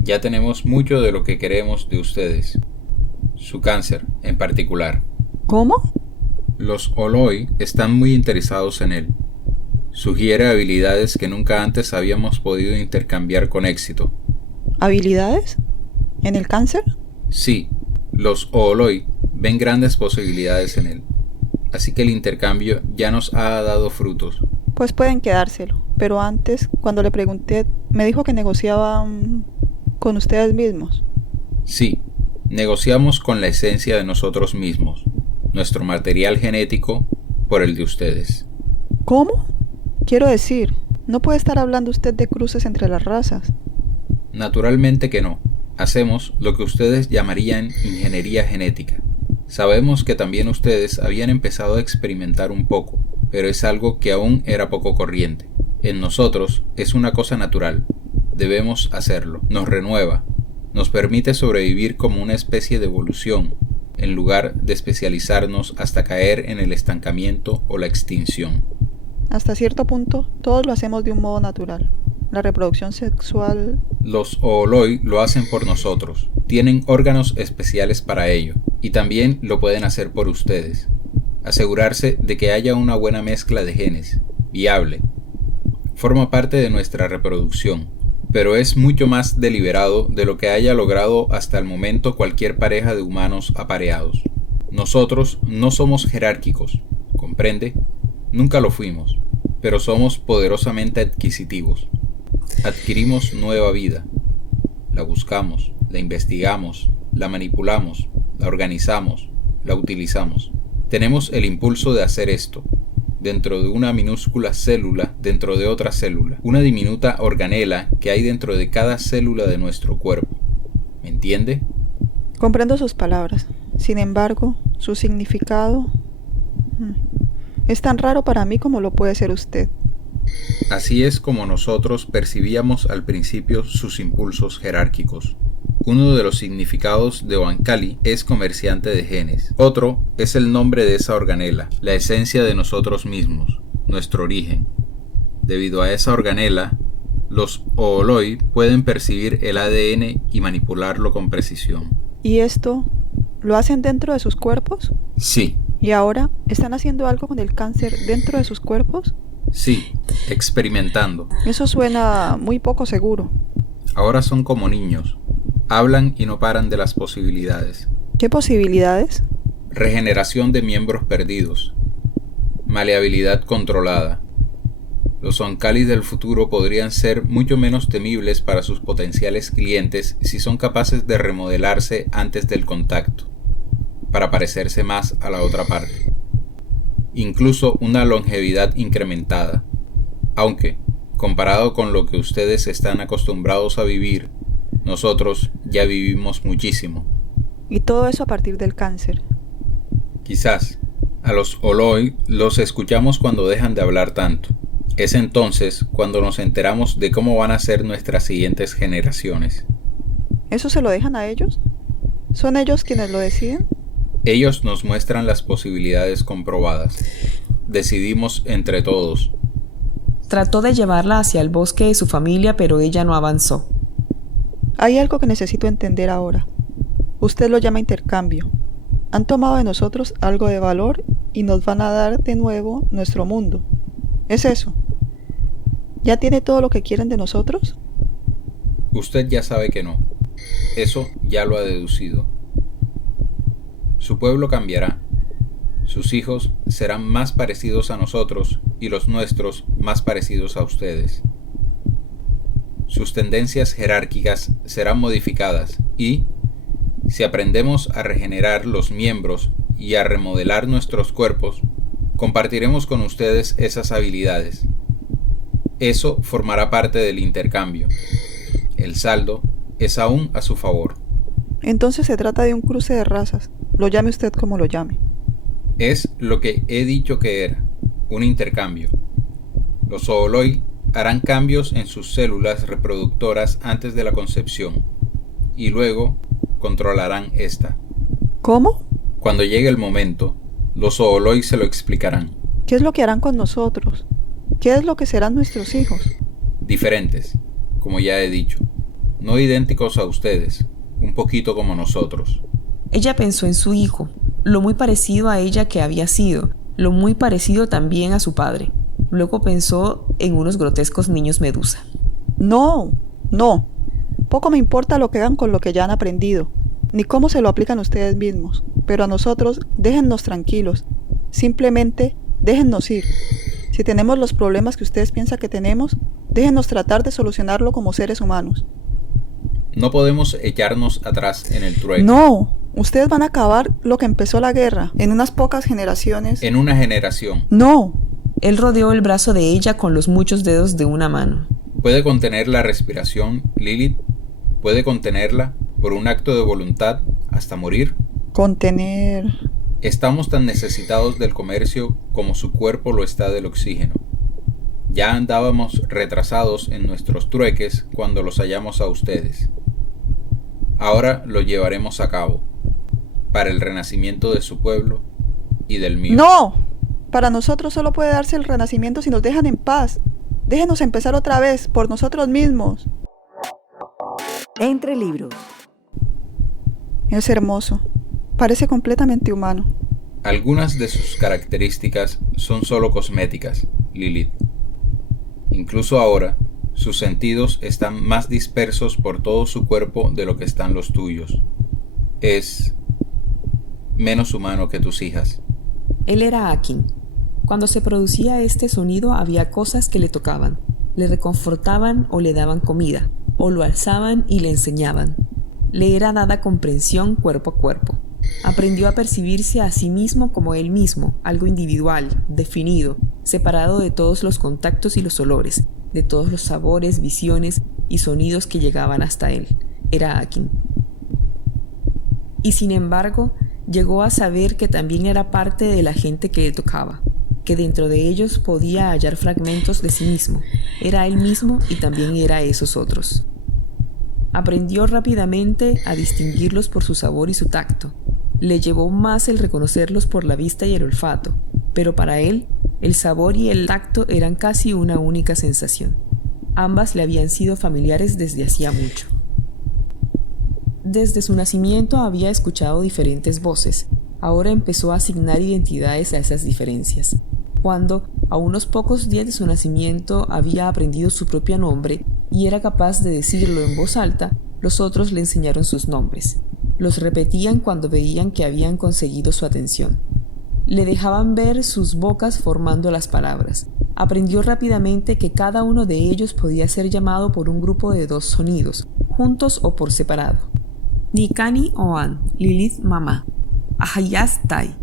Ya tenemos mucho de lo que queremos de ustedes. Su cáncer, en particular. ¿Cómo? Los Oloi están muy interesados en él. Sugiere habilidades que nunca antes habíamos podido intercambiar con éxito. ¿Habilidades? ¿En el cáncer? Sí, los Oloi ven grandes posibilidades en él. Así que el intercambio ya nos ha dado frutos. Pues pueden quedárselo. Pero antes, cuando le pregunté, me dijo que negociaban con ustedes mismos. Sí, negociamos con la esencia de nosotros mismos, nuestro material genético por el de ustedes. ¿Cómo? Quiero decir, no puede estar hablando usted de cruces entre las razas. Naturalmente que no. Hacemos lo que ustedes llamarían ingeniería genética. Sabemos que también ustedes habían empezado a experimentar un poco, pero es algo que aún era poco corriente. En nosotros es una cosa natural. Debemos hacerlo. Nos renueva. Nos permite sobrevivir como una especie de evolución, en lugar de especializarnos hasta caer en el estancamiento o la extinción. Hasta cierto punto, todos lo hacemos de un modo natural. La reproducción sexual... Los Ooloi lo hacen por nosotros. Tienen órganos especiales para ello, y también lo pueden hacer por ustedes. asegurarse de que haya una buena mezcla de genes, viable. Forma parte de nuestra reproducción, pero es mucho más deliberado de lo que haya logrado hasta el momento cualquier pareja de humanos apareados. Nosotros no somos jerárquicos, ¿comprende? Nunca lo fuimos, pero somos poderosamente adquisitivos. Adquirimos nueva vida. La buscamos, la investigamos, la manipulamos, la organizamos, la utilizamos. Tenemos el impulso de hacer esto, dentro de una minúscula célula dentro de otra célula, una diminuta organela que hay dentro de cada célula de nuestro cuerpo. ¿Me entiende? Comprendo sus palabras. Sin embargo, su significado es tan raro para mí como lo puede ser usted. Así es como nosotros percibíamos al principio sus impulsos jerárquicos. Uno de los significados de Oankali es comerciante de genes. Otro es el nombre de esa organela, la esencia de nosotros mismos, nuestro origen. Debido a esa organela, los Ooloi pueden percibir el ADN y manipularlo con precisión. ¿Y esto lo hacen dentro de sus cuerpos? Sí. ¿Y ahora están haciendo algo con el cáncer dentro de sus cuerpos? Sí, experimentando. Eso suena muy poco seguro. Ahora son como niños. Hablan y no paran de las posibilidades. ¿Qué posibilidades? Regeneración de miembros perdidos. Maleabilidad controlada. Los Oankalis del futuro podrían ser mucho menos temibles para sus potenciales clientes si son capaces de remodelarse antes del contacto, para parecerse más a la otra parte. Incluso una longevidad incrementada, aunque, comparado con lo que ustedes están acostumbrados a vivir, nosotros ya vivimos muchísimo. Y todo eso a partir del cáncer. Quizás. A los Ooloi los escuchamos cuando dejan de hablar tanto. Es entonces cuando nos enteramos de cómo van a ser nuestras siguientes generaciones. ¿Eso se lo dejan a ellos? ¿Son ellos quienes lo deciden? Ellos nos muestran las posibilidades comprobadas. Decidimos entre todos. Trató de llevarla hacia el bosque de su familia, pero ella no avanzó. Hay algo que necesito entender ahora. Usted lo llama intercambio. Han tomado de nosotros algo de valor y nos van a dar de nuevo nuestro mundo. ¿Es eso? ¿Ya tiene todo lo que quieren de nosotros? Usted ya sabe que no. Eso ya lo ha deducido. Su pueblo cambiará. Sus hijos serán más parecidos a nosotros y los nuestros más parecidos a ustedes. Sus tendencias jerárquicas serán modificadas y, si aprendemos a regenerar los miembros y a remodelar nuestros cuerpos, compartiremos con ustedes esas habilidades. Eso formará parte del intercambio. El saldo es aún a su favor. Entonces se trata de un cruce de razas, lo llame usted como lo llame. Es lo que he dicho que era, un intercambio. Los Ooloi harán cambios en sus células reproductoras antes de la concepción, y luego controlarán esta. ¿Cómo? Cuando llegue el momento, los Ooloi se lo explicarán. ¿Qué es lo que harán con nosotros? ¿Qué es lo que serán nuestros hijos? Diferentes, como ya he dicho. No idénticos a ustedes, un poquito como nosotros. Ella pensó en su hijo, lo muy parecido a ella que había sido, lo muy parecido también a su padre. Luego pensó en unos grotescos niños medusa. No. Poco me importa lo que hagan con lo que ya han aprendido, ni cómo se lo aplican ustedes mismos. Pero a nosotros, déjennos tranquilos. Simplemente, déjennos ir. Si tenemos los problemas que ustedes piensan que tenemos, déjennos tratar de solucionarlo como seres humanos. No podemos echarnos atrás en el trueque. No, ustedes van a acabar lo que empezó la guerra en unas pocas generaciones. En una generación. No. Él rodeó el brazo de ella con los muchos dedos de una mano. ¿Puede contener la respiración, Lilith? ¿Puede contenerla por un acto de voluntad hasta morir? Contener. Estamos tan necesitados del comercio como su cuerpo lo está del oxígeno. Ya andábamos retrasados en nuestros trueques cuando los hallamos a ustedes. Ahora lo llevaremos a cabo, para el renacimiento de su pueblo y del mío. ¡No! Para nosotros solo puede darse el renacimiento si nos dejan en paz. Déjenos empezar otra vez, por nosotros mismos. Entre libros. Es hermoso. Parece completamente humano. Algunas de sus características son solo cosméticas, Lilith. Incluso ahora, sus sentidos están más dispersos por todo su cuerpo de lo que están los tuyos. Es menos humano que tus hijas. Él era Akin. Cuando se producía este sonido había cosas que le tocaban, le reconfortaban o le daban comida, o lo alzaban y le enseñaban. Le era dada comprensión cuerpo a cuerpo. Aprendió a percibirse a sí mismo como él mismo, algo individual, definido, separado de todos los contactos y los olores, de todos los sabores, visiones y sonidos que llegaban hasta él. Era Akin. Y sin embargo, llegó a saber que también era parte de la gente que le tocaba, que dentro de ellos podía hallar fragmentos de sí mismo. Era él mismo y también era esos otros. Aprendió rápidamente a distinguirlos por su sabor y su tacto. Le llevó más el reconocerlos por la vista y el olfato, pero para él, el sabor y el tacto eran casi una única sensación. Ambas le habían sido familiares desde hacía mucho. Desde su nacimiento había escuchado diferentes voces. Ahora empezó a asignar identidades a esas diferencias. Cuando, a unos pocos días de su nacimiento, había aprendido su propio nombre y era capaz de decirlo en voz alta, los otros le enseñaron sus nombres. Los repetían cuando veían que habían conseguido su atención. Le dejaban ver sus bocas formando las palabras. Aprendió rápidamente que cada uno de ellos podía ser llamado por un grupo de 2 sonidos, juntos o por separado. Nikani Oan, Lilith Mamá, Ahayas Tai,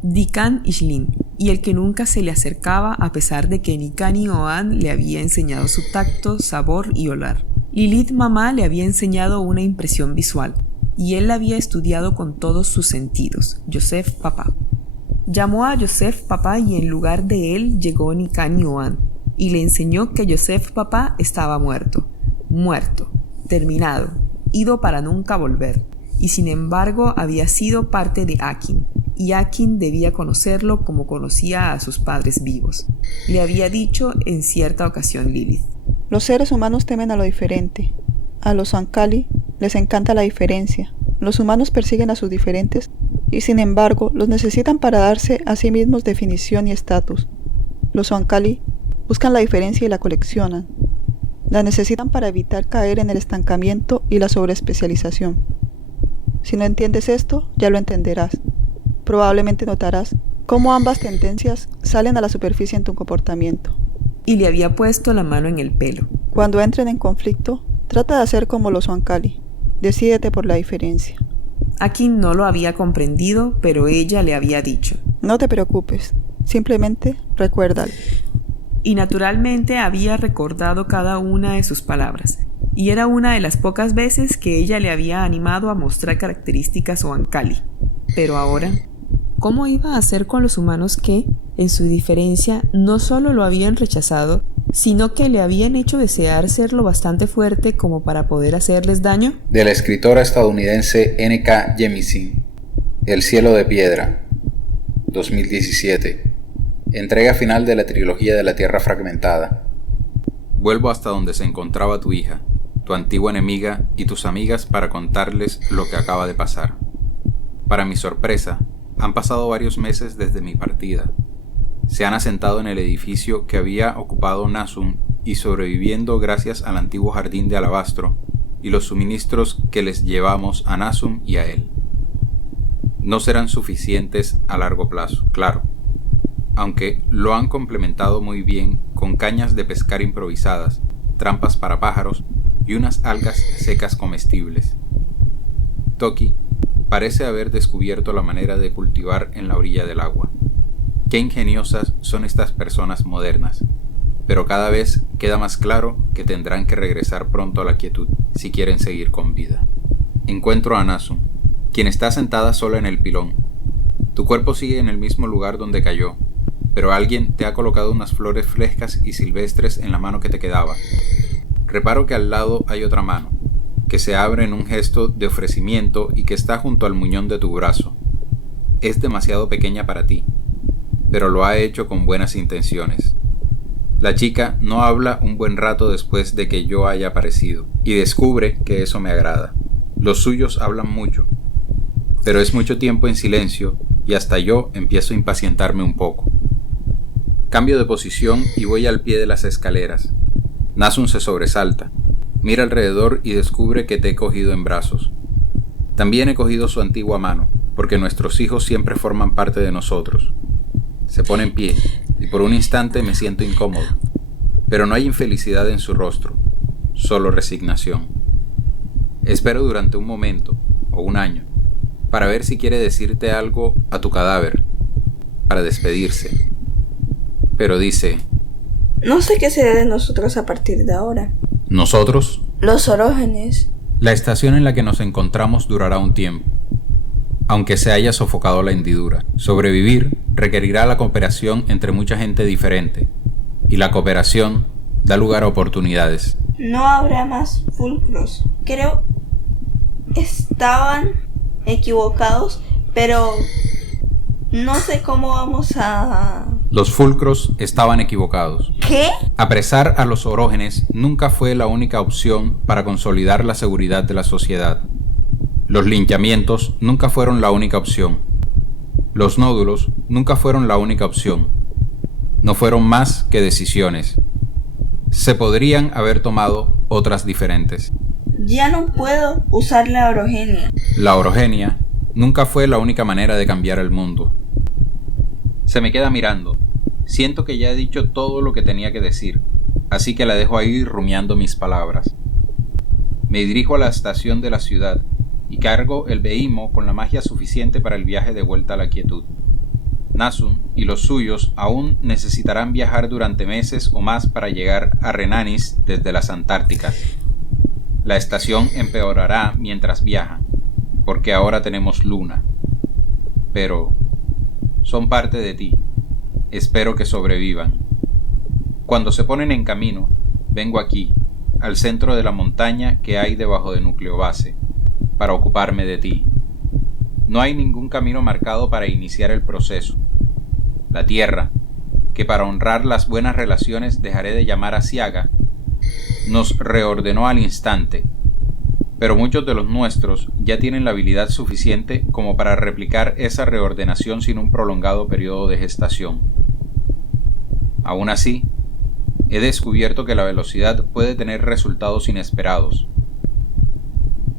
Dikan Ishlin, y el que nunca se le acercaba a pesar de que Nikani Oan le había enseñado su tacto, sabor y olar. Lilith Mamá le había enseñado una impresión visual, y él la había estudiado con todos sus sentidos, Yosef Papá. Llamó a Yosef Papá y en lugar de él llegó Nikani Oan, y le enseñó que Yosef Papá estaba muerto, terminado, ido para nunca volver, y sin embargo había sido parte de Akin, y Akin debía conocerlo como conocía a sus padres vivos. Le había dicho en cierta ocasión Lilith. Los seres humanos temen a lo diferente. A los Oankali les encanta la diferencia. Los humanos persiguen a sus diferentes y sin embargo los necesitan para darse a sí mismos definición y estatus. Los Oankali buscan la diferencia y la coleccionan. La necesitan para evitar caer en el estancamiento y la sobreespecialización. Si no entiendes esto, ya lo entenderás. Probablemente notarás cómo ambas tendencias salen a la superficie en tu comportamiento. Y le había puesto la mano en el pelo. Cuando entren en conflicto, trata de hacer como los Oankali. Decídete por la diferencia. Akin no lo había comprendido, pero ella le había dicho. No te preocupes, simplemente recuérdalo. Y naturalmente había recordado cada una de sus palabras, y era una de las pocas veces que ella le había animado a mostrar características Oankali. Pero ahora, ¿cómo iba a hacer con los humanos que, en su diferencia, no solo lo habían rechazado, sino que le habían hecho desear ser lo bastante fuerte como para poder hacerles daño? De la escritora estadounidense N.K. Jemisin, El cielo de piedra, 2017. Entrega final de la trilogía de la Tierra Fragmentada. Vuelvo hasta donde se encontraba tu hija, tu antigua enemiga y tus amigas para contarles lo que acaba de pasar. Para mi sorpresa, han pasado varios meses desde mi partida. Se han asentado en el edificio que había ocupado Nasum y sobreviviendo gracias al antiguo jardín de alabastro y los suministros que les llevamos a Nasum y a él. No serán suficientes a largo plazo, claro, aunque lo han complementado muy bien con cañas de pescar improvisadas, trampas para pájaros y unas algas secas comestibles. Toki parece haber descubierto la manera de cultivar en la orilla del agua. Qué ingeniosas son estas personas modernas, pero cada vez queda más claro que tendrán que regresar pronto a la quietud si quieren seguir con vida. Encuentro a Nasum, quien está sentada sola en el pilón. Tu cuerpo sigue en el mismo lugar donde cayó, pero alguien te ha colocado unas flores frescas y silvestres en la mano que te quedaba. Reparo que al lado hay otra mano, que se abre en un gesto de ofrecimiento y que está junto al muñón de tu brazo. Es demasiado pequeña para ti, pero lo ha hecho con buenas intenciones. La chica no habla un buen rato después de que yo haya aparecido, y descubre que eso me agrada. Los suyos hablan mucho, pero es mucho tiempo en silencio y hasta yo empiezo a impacientarme un poco. Cambio de posición y voy al pie de las escaleras. Nasun se sobresalta, mira alrededor y descubre que te he cogido en brazos. También he cogido su antigua mano, porque nuestros hijos siempre forman parte de nosotros. Se pone en pie, y por un instante me siento incómodo, pero no hay infelicidad en su rostro, solo resignación. Espero durante un momento, o un año, para ver si quiere decirte algo a tu cadáver, para despedirse. Pero dice: no sé qué será de nosotros a partir de ahora. ¿Nosotros? Los orógenes. La estación en la que nos encontramos durará un tiempo, aunque se haya sofocado la hendidura. Sobrevivir requerirá la cooperación entre mucha gente diferente, y la cooperación da lugar a oportunidades. No habrá más fulcros. Creo estaban equivocados, pero no sé cómo vamos a... Los fulcros estaban equivocados. ¿Qué? Apresar a los orógenes nunca fue la única opción para consolidar la seguridad de la sociedad. Los linchamientos nunca fueron la única opción. Los nódulos nunca fueron la única opción. No fueron más que decisiones. Se podrían haber tomado otras diferentes. Ya no puedo usar la orogenia. La orogenia nunca fue la única manera de cambiar el mundo. Se me queda mirando. Siento que ya he dicho todo lo que tenía que decir, así que la dejo ahí rumiando mis palabras. Me dirijo a la estación de la ciudad y cargo el beimo con la magia suficiente para el viaje de vuelta a la quietud. Nasun y los suyos aún necesitarán viajar durante meses o más para llegar a Renanis desde las Antárticas. La estación empeorará mientras viajan, porque ahora tenemos luna. Pero son parte de ti. Espero que sobrevivan. Cuando se ponen en camino, vengo aquí, al centro de la montaña que hay debajo de Núcleo Base, para ocuparme de ti. No hay ningún camino marcado para iniciar el proceso. La Tierra, que para honrar las buenas relaciones dejaré de llamar Asiaga, nos reordenó al instante, pero muchos de los nuestros ya tienen la habilidad suficiente como para replicar esa reordenación sin un prolongado periodo de gestación. Aún así, he descubierto que la velocidad puede tener resultados inesperados.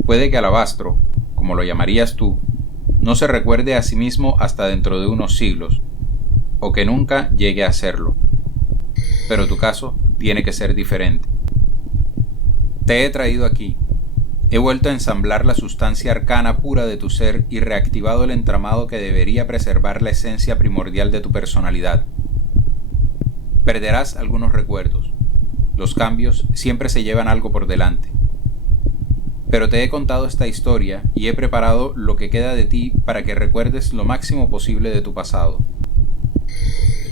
Puede que Alabastro, como lo llamarías tú, no se recuerde a sí mismo hasta dentro de unos siglos, o que nunca llegue a hacerlo. Pero tu caso tiene que ser diferente. Te he traído aquí. He vuelto a ensamblar la sustancia arcana pura de tu ser y reactivado el entramado que debería preservar la esencia primordial de tu personalidad. Perderás algunos recuerdos. Los cambios siempre se llevan algo por delante. Pero te he contado esta historia y he preparado lo que queda de ti para que recuerdes lo máximo posible de tu pasado.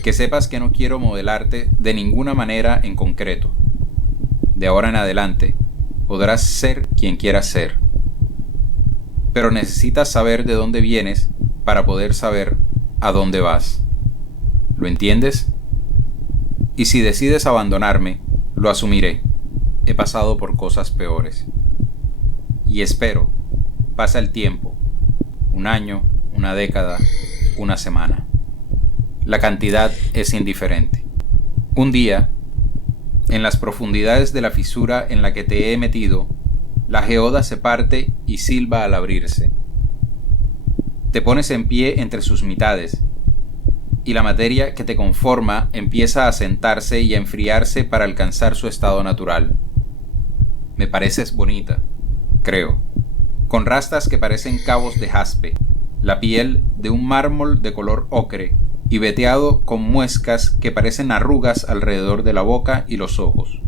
Que sepas que no quiero modelarte de ninguna manera en concreto. De ahora en adelante, podrás ser quien quieras ser. Pero necesitas saber de dónde vienes para poder saber a dónde vas. ¿Lo entiendes? Y si decides abandonarme, lo asumiré. He pasado por cosas peores. Y espero, pasa el tiempo, un año, una década, una semana. La cantidad es indiferente. Un día, en las profundidades de la fisura en la que te he metido, la geoda se parte y silba al abrirse. Te pones en pie entre sus mitades, y la materia que te conforma empieza a sentarse y a enfriarse para alcanzar su estado natural. Me pareces bonita, creo, con rastas que parecen cabos de jaspe, la piel de un mármol de color ocre y veteado con muescas que parecen arrugas alrededor de la boca y los ojos.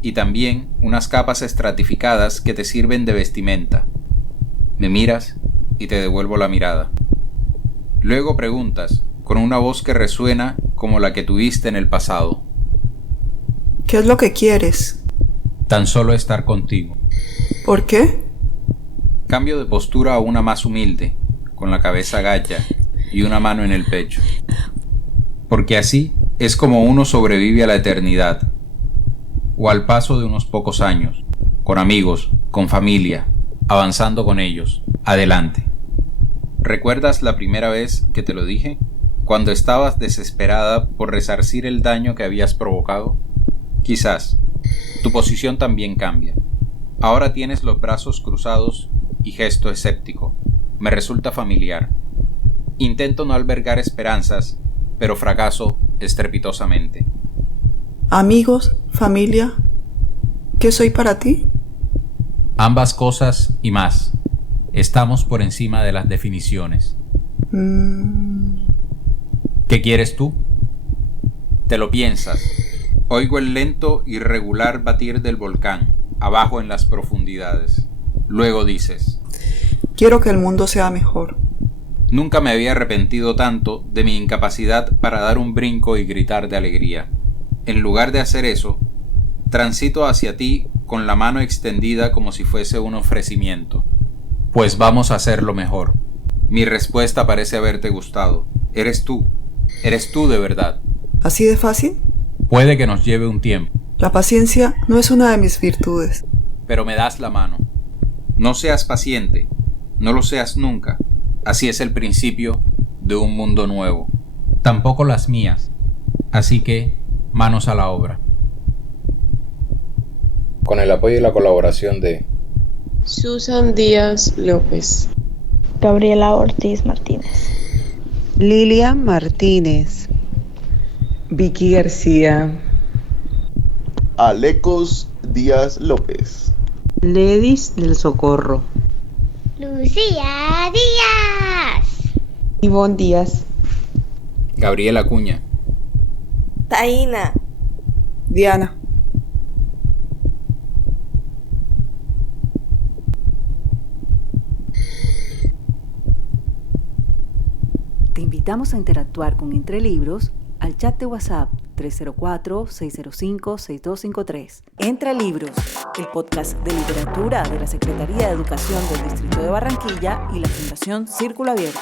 Y también unas capas estratificadas que te sirven de vestimenta. Me miras y te devuelvo la mirada. Luego preguntas, con una voz que resuena como la que tuviste en el pasado. ¿Qué es lo que quieres? Tan solo estar contigo. ¿Por qué? Cambio de postura a una más humilde, con la cabeza gacha y una mano en el pecho. Porque así es como uno sobrevive a la eternidad, o al paso de unos pocos años, con amigos, con familia, avanzando con ellos, adelante. ¿Recuerdas la primera vez que te lo dije? Cuando estabas desesperada por resarcir el daño que habías provocado. Quizás tu posición también cambia. Ahora tienes los brazos cruzados y gesto escéptico. Me resulta familiar. Intento no albergar esperanzas, pero fracaso estrepitosamente. Amigos, familia, ¿qué soy para ti? Ambas cosas y más. Estamos por encima de las definiciones. ¿Qué quieres tú? Te lo piensas. Oigo el lento y regular batir del volcán, abajo en las profundidades. Luego dices: quiero que el mundo sea mejor. Nunca me había arrepentido tanto de mi incapacidad para dar un brinco y gritar de alegría. En lugar de hacer eso, transito hacia ti con la mano extendida como si fuese un ofrecimiento. Pues vamos a hacerlo mejor. Mi respuesta parece haberte gustado. Eres tú de verdad. ¿Así de fácil? Puede que nos lleve un tiempo. La paciencia no es una de mis virtudes. Pero me das la mano. No seas paciente, no lo seas nunca. Así es el principio de un mundo nuevo. Tampoco las mías. Así que, manos a la obra. Con el apoyo y la colaboración de Susan Díaz López, Gabriela Ortiz Martínez, Lilia Martínez, Vicky García, Alecos Díaz López, Ledis del Socorro, Lucía Díaz, Ivonne Díaz, Gabriela Acuña, Taina, Diana. Te invitamos a interactuar con Entre Libros al chat de WhatsApp 304-605-6253. Entre Libros, el podcast de literatura de la Secretaría de Educación del Distrito de Barranquilla y la Fundación Círculo Abierto.